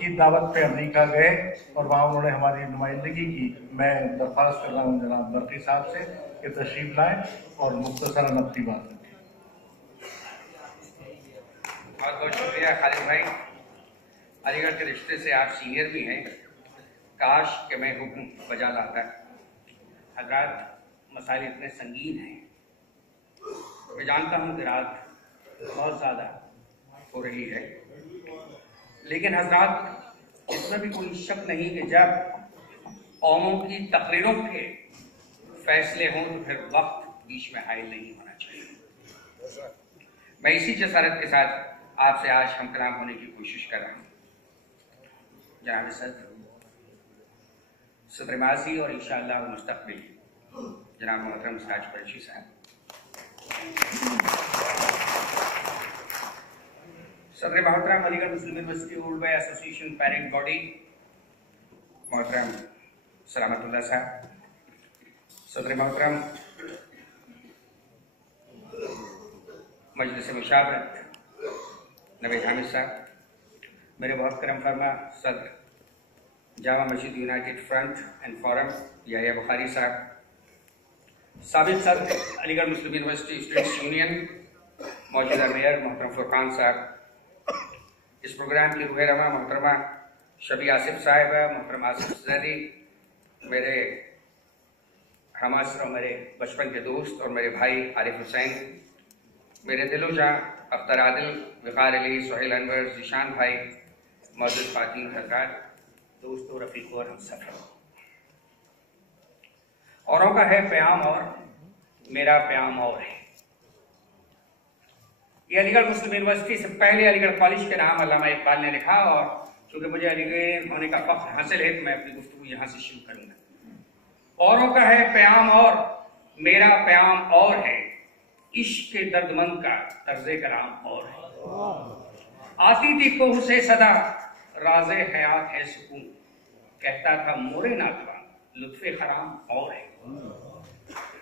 उनकी दावत पे अमेरिका गए और वहाँ उन्होंने हमारी नुमाइंदगी की। मैं दरख्वास्त कर रहा हूँ जनाब बरकी साहब से कि तशरीफ लाएं और मुख्तसरन अपनी बात रखें। बहुत बहुत शुक्रिया खालिद भाई। अलीगढ़ के रिश्ते से आप सीनियर भी हैं, काश कि मैं हुक्म बजा लाता। हजरात, मसाइल इतने संगीन हैं, मैं जानता हूँ कि रात बहुत ज़्यादा हो रही है, लेकिन हजरात इसमें भी कोई शक नहीं कि जब कौमों की तकरीरों के फैसले हों तो फिर वक्त बीच में हाइल नहीं होना चाहिए। मैं इसी जसारत के साथ आपसे आज हम कलाम होने की कोशिश कर रहा हूँ। जनाब सदर माजी और इंशाअल्लाह मुस्तक़बिल जनाब मोहतरम सिराज कुरैशी साहब, सदर मोहतरम Aligarh Muslim University old boy association parent body मोहतरम सलामतुल्लाह साहब, सदर मोहतरम मजलिस मुशावरत नवीद हामिद साहब, मेरे बहुत करम फरमा सदर Jama Masjid united front and forum Yahya Bukhari साहब, साबिक सदर Aligarh Muslim University students union मौजूदा मेयर मोहतरम फुरकान साहब, इस प्रोग्राम की रूह रमा मोहतरमा शबी आसिफ साहिबा, मोहतरम आसिफ जैदी, मेरे हमासर और मेरे बचपन के दोस्त और मेरे भाई आरिफ हुसैन, मेरे दिलोजा अख्तर आदिल, वक़ार अली, सोहेल अनवर, जीशान भाई, मौजूद ख़वातीन हज़रात, दोस्तों, रफ़ीक़ों और हमसफ़र। औरों का है प्याम और मेरा प्याम और है। ये अलीगढ़ मुस्लिम यूनिवर्सिटी से पहले अलीगढ़ कॉलेज के नाम अल्लामा इकबाल ने लिखा, और चूंकि मुझे अलीगढ़ होने का फ़ख्र हासिल है तो मैं अपनी गुफ्तगू यहाँ से शुरू करूँगा। औरों का है प्याम और मेरा प्याम और है, इश्क के दर्दमंद का तर्ज़े कलाम और है। आती थी कोह से सदा राज़े हयात है सुकून, कहता था मोरे नातवा लुत्फ़े खराम और है।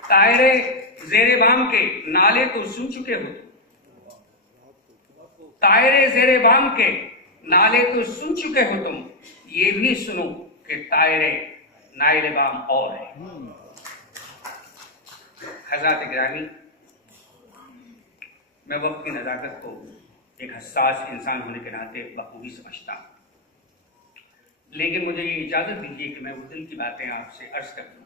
तायरे ज़ेरे बाम के नाले तो सुन चुके हो, तायरे ज़ेरे बाम के नाले तो सुन चुके हो तुम, ये भी सुनो कि तायरे नाइले बाम और है। हज़रात गिरामी, मैं वक्त की नज़ाकत को एक हसास इंसान होने के नाते बखूबी समझता हूँ, लेकिन मुझे ये इजाज़त दीजिए कि मैं वो दिल की बातें आपसे अर्ज कर दूँ।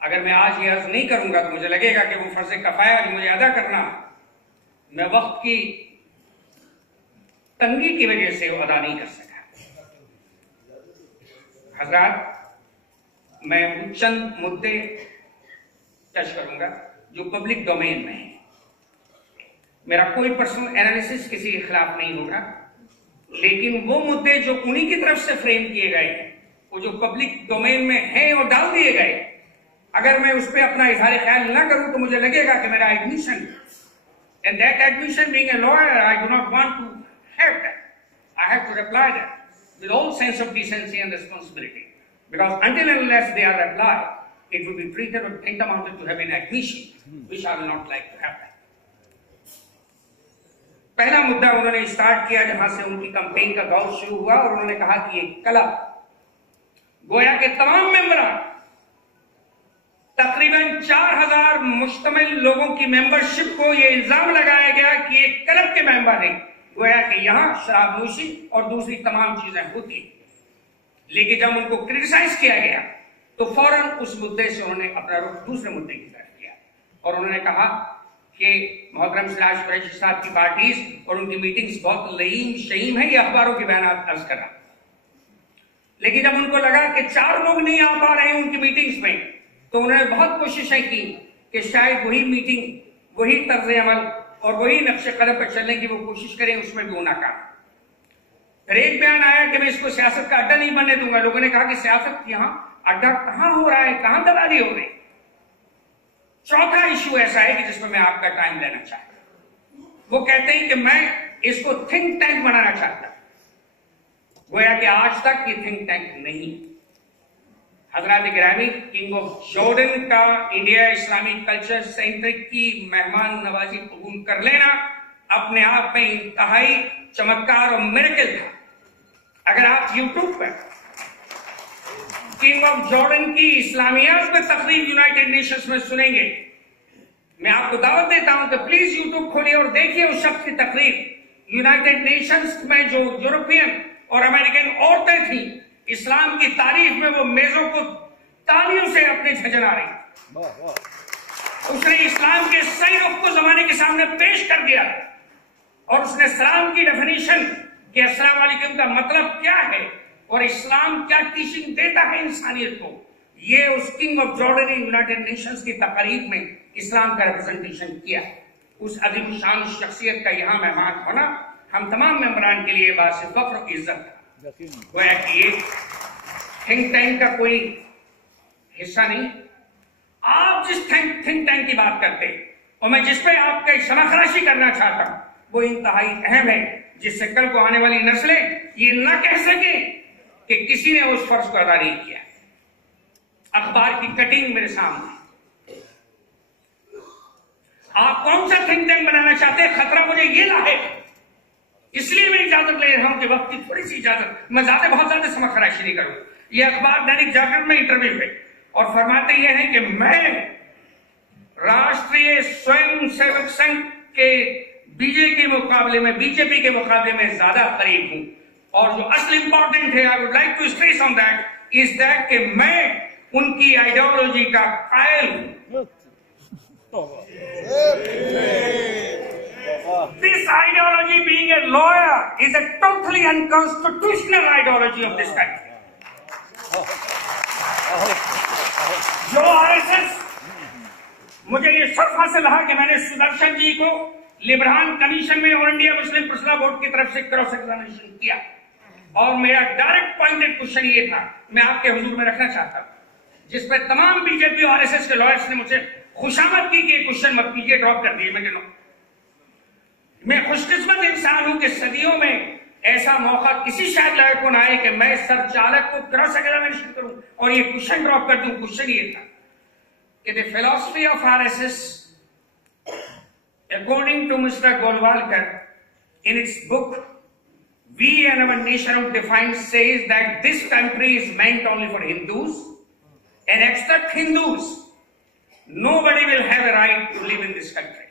अगर मैं आज ये अर्ज नहीं करूँगा तो मुझे लगेगा कि वो फ़र्ज़ कफ़ाया जो मुझे अदा करना मैं वक्त की तंगी की वजह से वो अदा नहीं कर सका। हज़रात, मैं चंद मुद्दे टच करूँगा जो पब्लिक डोमेन में है। मेरा कोई पर्सनल एनालिसिस किसी के खिलाफ नहीं होगा, लेकिन वो मुद्दे जो उन्हीं की तरफ से फ्रेम किए गए हैं, वो जो पब्लिक डोमेन में हैं और डाल दिए गए, अगर मैं उस पर अपना इज़हार ख्याल ना करूं तो मुझे लगेगा कि मेरा admission, and that admission being a lawyer, I do not want to have that. I have to reply that with all sense of decency and responsibility, because until and unless they are replied, it would be treated or tantamount to have an admission, which I will not like to have that. पहला मुद्दा उन्होंने start किया जहां से उनकी campaign का दौर शुरू हुआ, और उन्होंने कहा कि ये क्लब गोया के तमाम मेंबरान, तकरीबन 4000 मुश्तमिल लोगों की मेंबरशिप को ये इल्जाम लगाया गया कि ये क्लब के मेंबर हैं, गोया कि यहां शराबनोशी और दूसरी तमाम चीजें होती हैं। लेकिन जब उनको क्रिटिसाइज किया गया तो फौरन उस मुद्दे से उन्होंने अपना रुख दूसरे मुद्दे की तरफ किया, और उन्होंने कहा कि मोहतरम सिराज कुरैशी साहब की पार्टीज और उनकी मीटिंग्स बहुत लईम शहीम है, ये अखबारों के बयान अर्ज कर रहा। लेकिन जब उनको लगा कि 4 लोग नहीं आ पा रहे हैं उनकी मीटिंग्स में, तो उन्होंने बहुत कोशिशें की कि शायद वही मीटिंग, वही तर्ज अमल और वही नक्शे कदम पर चलने की वो कोशिश करें, उसमें भी वो नाकाम। फिर एक बयान आया कि मैं इसको सियासत का अड्डा नहीं बनने दूंगा। लोगों ने कहा कि सियासत यहाँ अड्डा कहां हो रहा है, कहां दलाली हो रही। चौथा इश्यू ऐसा है कि जिसमें मैं आपका टाइम लेना चाहता हूं, वो कहते हैं कि मैं इसको थिंक टैंक बनाना चाहता हूं, गोया कि आज तक ये थिंक टैंक नहीं। हजरात गिरामी, किंग ऑफ जॉर्डन का इंडिया इस्लामिक कल्चर सेंटर की मेहमान नवाजी कबूल कर लेना अपने आप में इंतहाई चमत्कार और मिरेकल था। अगर आप यूट्यूब पर किंग ऑफ जॉर्डन की इस्लामियात में तकरीर यूनाइटेड नेशंस में सुनेंगे, मैं आपको दावत देता हूं कि प्लीज यूट्यूब खोलिए और देखिए उस शख्स की तकरीर। यूनाइटेड नेशंस में जो यूरोपियन और अमेरिकन औरतें थी, इस्लाम की तारीफ में वो मेजों को तालियों से अपने झंझना रही। उसने इस्लाम के सही रुख को जमाने के सामने पेश कर दिया और उसने सलाम की डेफिनेशन कि अस्सलाम वालेकुम का मतलब क्या है और इस्लाम क्या टीचिंग देता है इंसानियत को, ये उस किंग ऑफ जॉर्डन ने यूनाइटेड नेशंस की तकरीब में इस्लाम का रिप्रेजेंटेशन किया। उस अजीम शान शख्सियत का यहाँ मेहमान होना हम तमाम मेंबरान के लिए बात फख्र और इज्जत था। गोया कि ये थिंक टैंक का कोई हिस्सा नहीं। आप जिस थिंक टैंक की बात करते हैं और मैं जिस पे आपका शनाखराशी करना चाहता हूं, वो इंतहाई अहम है, जिससे कल को आने वाली नस्लें ये ना कह सके कि किसी ने उस फर्ज को अदा नहीं किया। अखबार की कटिंग मेरे सामने, आप कौन सा थिंक टैंक बनाना चाहते हैं, खतरा मुझे ये लायक, इसलिए मैं इजाजत ले रहा हूं कि वक्त की थोड़ी सी इजाजत, मैं बहुत ज्यादा शनाखराशी नहीं करूं। ये अखबार दैनिक जागरण में इंटरव्यू है और फरमाते ये हैं कि मैं राष्ट्रीय स्वयंसेवक संघ के बीजेपी के मुकाबले में ज्यादा करीब हूं, और जो असल इंपॉर्टेंट है, I would like to stress on that is that कि मैं उनकी आइडियोलॉजी का कायल हूं। This ideology, being a lawyer, is a totally unconstitutional ideology of this country. जो आरएसएस, मुझे ये शर्फ हासिल रहा कि मैंने सुदर्शन जी को लिब्रान कमीशन में और इंडिया मुस्लिम पर्सनल बोर्ड की तरफ से क्रॉस एग्जामिनेशन किया, और मेरा डायरेक्ट पॉइंटेड क्वेश्चन ये था, मैं आपके हुजूर में रखना चाहता हूं, जिस पर तमाम बीजेपी और आरएसएस के लॉयर्स ने मुझे खुशामद की कि क्वेश्चन मत कीजिए, ड्रॉप कर दिए। मैं खुशकिस्मत इंसान हूं कि सदियों में ऐसा मौका किसी शायद लॉयर को ना आए कि मैं सर चालक को क्रॉस एग्जामिनेशन करूं और ये क्वेश्चन ड्रॉप कर दूं। क्वेश्चन ये था कि the philosophy of RSS according to Mr. Golwalkar in its book We and Our Nation of Defiance says that this country is meant only for Hindus, and except Hindus nobody will have a right to live in this country.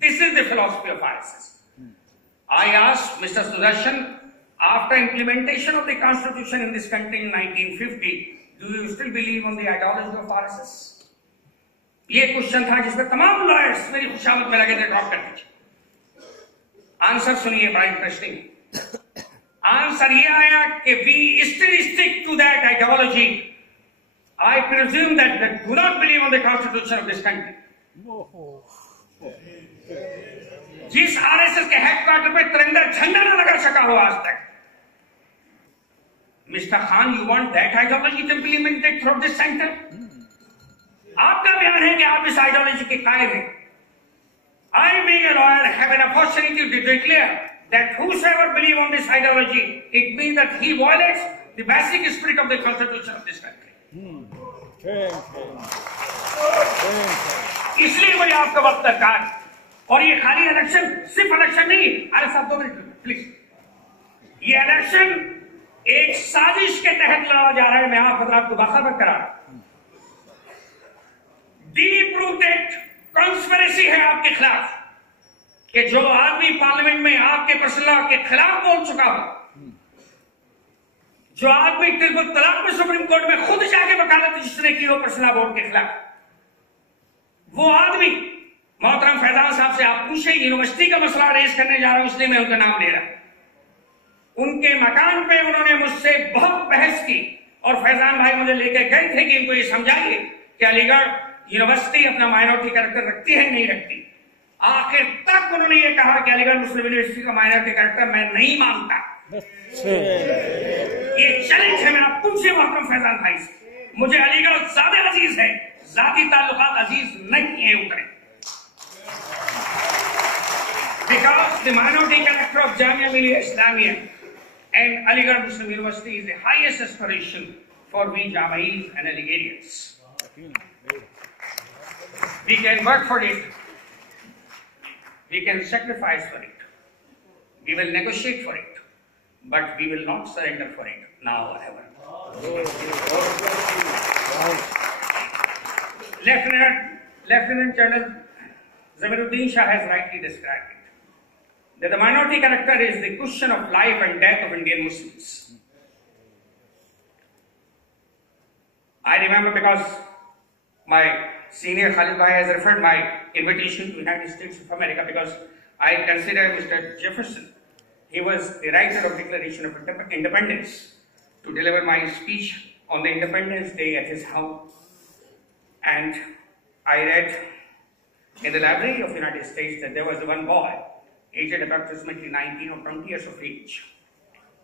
This is the philosophy of RSS. I asked Mr. Sudarshan, after implementation of the constitution in this country in 1950, do you still believe on the ideology of RSS? ये question था जिसमें तमाम lawyers मेरी खुशामद में लगे थे, drop कर दीजिए। आंसर सुनिए, बड़ा इंटरेस्टिंग आंसर ये आया कि we still stick to that ideology. I presume that they do not believe on the constitution of this country. जिस आरएसएस के हेडक्वार्टर पे तिरंगा झंडा न लगा सका हो आज तक, mister Khan, you want that ideology to implemented through this centre? आपका बयान है कि आप इस आइडियोलॉजी के कायल हैं। I, being a lawyer, have an opportunity to declare that whosoever believes on this ideology, it means that he violates the basic spirit of the constitution of this country. इसलिए मुझे आपका वक्त दरकार, और ये खाली इलेक्शन, सिर्फ इलेक्शन नहीं, अरे साहब 2 मिनट प्लीज। ये इलेक्शन एक साजिश के तहत लड़ा जा रहा है। मैं आप हजरात को बाखबर करा, डीप रूटेड कॉन्स्पिरेसी है आपके खिलाफ, कि जो आदमी पार्लियामेंट में आपके पर्सनल के खिलाफ बोल चुका हो, जो आदमी ट्रिपल तलाक में सुप्रीम कोर्ट में खुद जाके वकालत जिसने की हो पर्सनल बोर्ड के खिलाफ, वो आदमी मोहतरम फैजान साहब से आप पूछे, यूनिवर्सिटी का मसला रेज करने जा रहा हूं इसलिए मैं उनका नाम ले रहा। उनके मकान पे उन्होंने मुझसे बहुत बहस की और फैजान भाई मुझे लेकर गए थे कि इनको ये समझाइए कि अलीगढ़ यूनिवर्सिटी अपना माइनॉरिटी कैरेक्टर रखती है नहीं रखती। आखिर तक उन्होंने ये कहा कि अलीगढ़ मुस्लिम यूनिवर्सिटी का माइनॉरिटी कैरेक्टर मैं नहीं मानता। ये चैलेंज है, मैं आप पूछिए मोहतरम फैजान भाई से, मुझे अलीगढ़ ज्यादा अजीज है, जाती ताल्लुकात अजीज नहीं है उतरे। Because the minority character of Jamia Millia Islamia and Aligarh Muslim University is the highest aspiration for we Jama'is and Aligarhians. We can work for it. We can sacrifice for it. We will negotiate for it. but we will not surrender for it now or ever. Lieutenant General Zamiruddin Shah has rightly described it, that the minority character is the question of life and death of Indian Muslims. I remember, because my senior Khalid Bhai has referred my invitation to the United States of America, because I consider Mr. Jefferson, he was the writer of Declaration of Independence, to deliver my speech on the Independence Day at his home. And I read in the Library of the United States that there was one boy, aged approximately 19 or 20 years of age.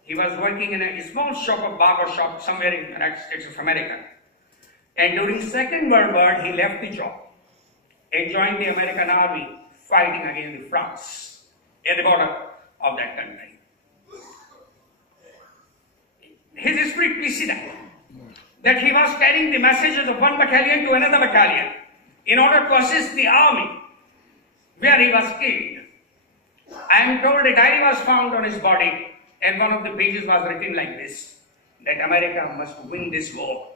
He was working in a small shop, a barber shop, somewhere in the United States of America. And during Second World War, he left the job and joined the American Army, fighting against France at the border of that country. His spirit pleased that he was carrying the messages of one battalion to another battalion in order to assist the army, where he was killed. I am told a diary was found on his body, and one of the pages was written like this, that America must win this war.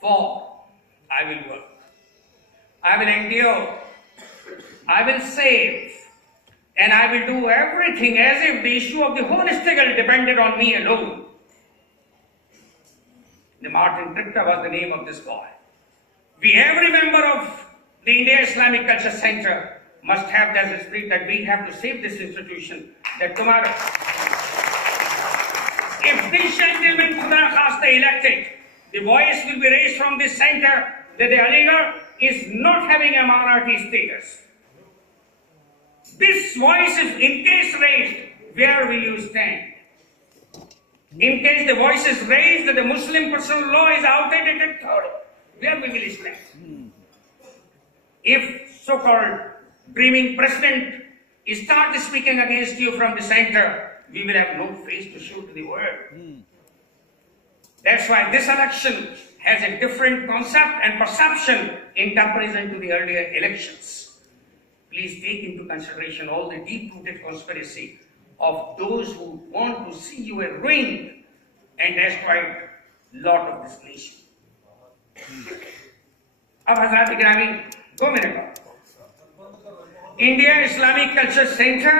For I will work, I will endure, I will save, and I will do everything as if the issue of the whole struggle depended on me alone. The Martin Tripta was the name of this boy. Every member of the India Islamic Culture Center must have that spirit, that we have to save this institution, that tomorrow, if this gentleman Khuda Khasta elected, the voice will be raised from this center that the Aligarh is not having a minority status. This voice is in case raised, where will you stand? In case the voice is raised that the Muslim personal law is outdated and third, where we will stand? If so-called dreaming president starts speaking against you from the center, we will have no face to show to the world. That's why this election has a different concept and perception in comparison to the earlier elections. Please take into consideration all the deep-rooted conspiracy of those who want to see you ruined and destroyed lot of this nation. अब हज़रात गिरामी 2 minute बाद India Islamic culture centre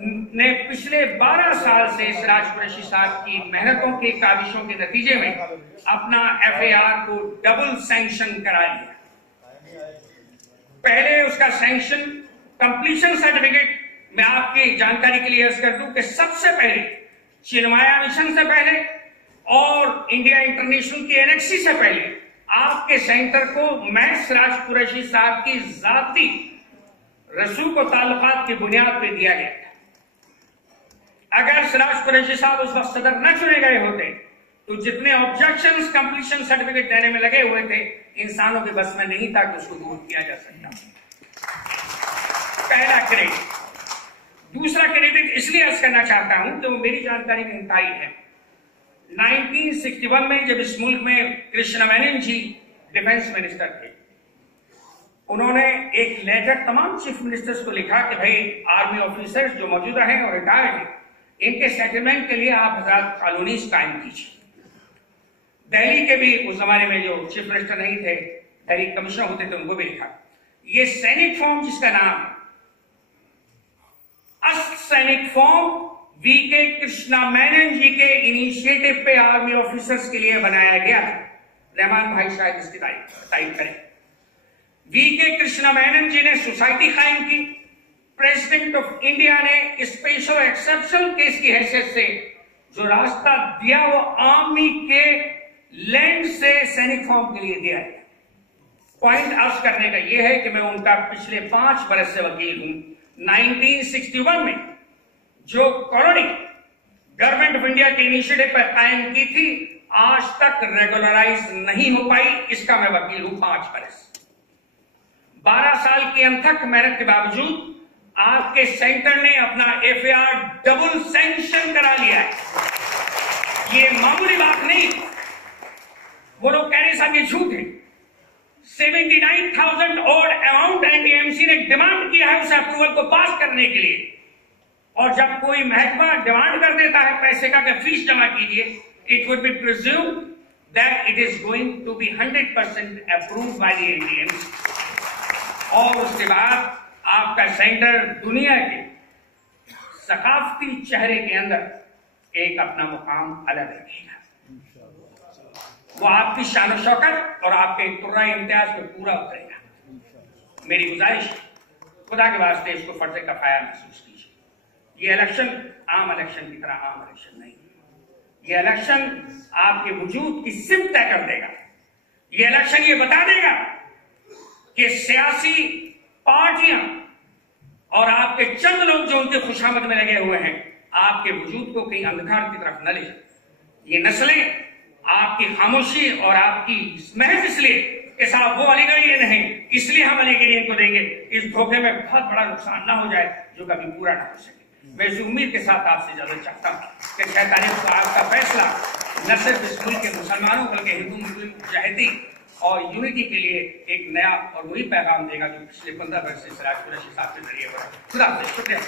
ने पिछले 12 साल से सिराज कुरैशी साहब की मेहनतों के काविशों के नतीजे में अपना FAR को डबल सैंक्शन करा लिया। पहले उसका सैंक्शन कंप्लीशन सर्टिफिकेट मैं आपकी जानकारी के लिए अर्ज कर दूं कि सबसे पहले चिन्मया मिशन से पहले और इंडिया इंटरनेशनल की एनेक्सी से पहले आपके सेंटर को मैं सिराज कुरैशी साहब की जाती रसूख और ताल्लुकात की बुनियाद पे दिया गया। अगर सिराज कुरैशी साहब उस वक्त सदर न चुने गए होते तो जितने ऑब्जेक्शंस कंप्लीशन सर्टिफिकेट देने में लगे हुए थे, इंसानों के बस में नहीं था कि उसको दूर किया जा सकता। पहला क्रेडिट। दूसरा क्रेडिट इसलिए अर्ज करना चाहता हूं तो मेरी जानकारी में इंतहाई है। 1961 में जब इस मुल्क में कृष्ण मेनन जी डिफेंस मिनिस्टर थे, उन्होंने एक लेटर तमाम चीफ मिनिस्टर्स को लिखा कि भाई आर्मी ऑफिसर्स जो मौजूदा हैं और रिटायर्ड हैं, इनके सेटलमेंट के लिए आप 1000 कॉलोनीज कायम कीजिए। दिल्ली के भी उस जमाने में जो चीफ मिनिस्टर नहीं थे, दिल्ली कमिश्नर होते थे, उनको भी लिखा। ये सैनिक फॉर्म जिसका नाम है सैनिक फॉर्म वीके कृष्णा मेनन जी के इनिशिएटिव पे आर्मी ऑफिसर्स के लिए बनाया गया था। रहमान भाई शायद इसकी तारीफ करें। वीके कृष्णा मेनन जी ने सोसाइटी कायम की। प्रेसिडेंट ऑफ इंडिया ने स्पेशल एक्सेप्शनल केस की हैसियत से जो रास्ता दिया वो आर्मी के लैंड से सैनिक फॉर्म के लिए दिया है। पॉइंट अर्ज करने का यह है कि मैं उनका पिछले 5 बरस से वकील हूं। 1961 में जो कॉलोनी गवर्नमेंट ऑफ इंडिया के इनिशिएटिव पर कायम की थी, आज तक रेगुलराइज नहीं हो पाई। इसका मैं वकील हूं 5 बरस। 12 साल की अनथक मेहनत के बावजूद आपके सेंटर ने अपना FAR डबल सैंक्शन करा लिया है। ये मामूली बात नहीं। वो लोग कह रहे साहब ये झूठ है। 79,000 और अमाउंट NDMC ने डिमांड किया है उस अप्रूवल को पास करने के लिए, और जब कोई महकमा डिमांड कर देता है पैसे का कि फीस जमा कीजिए, it would be presume that it is going to be 100% approved by the Indians. और उसके बाद आपका सेंटर दुनिया के सकाफती चेहरे के अंदर एक अपना मुकाम अलग रखेगा। वो आपकी शान शौकत और आपके तुर्रा इम्तियाज को पूरा उतरेगा। मेरी गुजारिश है, खुदा के वास्ते इसको फर्ज कफाया महसूस कीजिए। ये इलेक्शन आम इलेक्शन की तरह आम इलेक्शन नहीं, ये इलेक्शन आपके वजूद की सिमत तय कर देगा। ये इलेक्शन ये बता देगा कि सियासी पार्टियां और आपके चंद लोग जो उनके खुशामद में लगे हुए हैं, आपके वजूद को कहीं अंधकार की तरफ न ले जाए। ये नस्लें आपकी खामोशी और आपकी महज इसलिए कि साहब वो अलीगढ़ नहीं, इसलिए हम अलीगढ़ को देंगे, इस धोखे में बहुत बड़ा नुकसान ना हो जाए जो कभी पूरा ना हो सके। मैं इस उम्मीद के साथ आपसे इजाजत चाहता हूँ कि 6 तारीख को आपका फैसला न सिर्फ इस मुल्क के मुसलमानों बल्कि हिंदू मुस्लिम मुजाहिदी और यूनिटी के लिए एक नया और वही पैगाम देगा जो पिछले 15 वर्ष से सिराज कुरैशी साहब के जरिए हुआ। खुदा हाफिज़, शुक्रिया।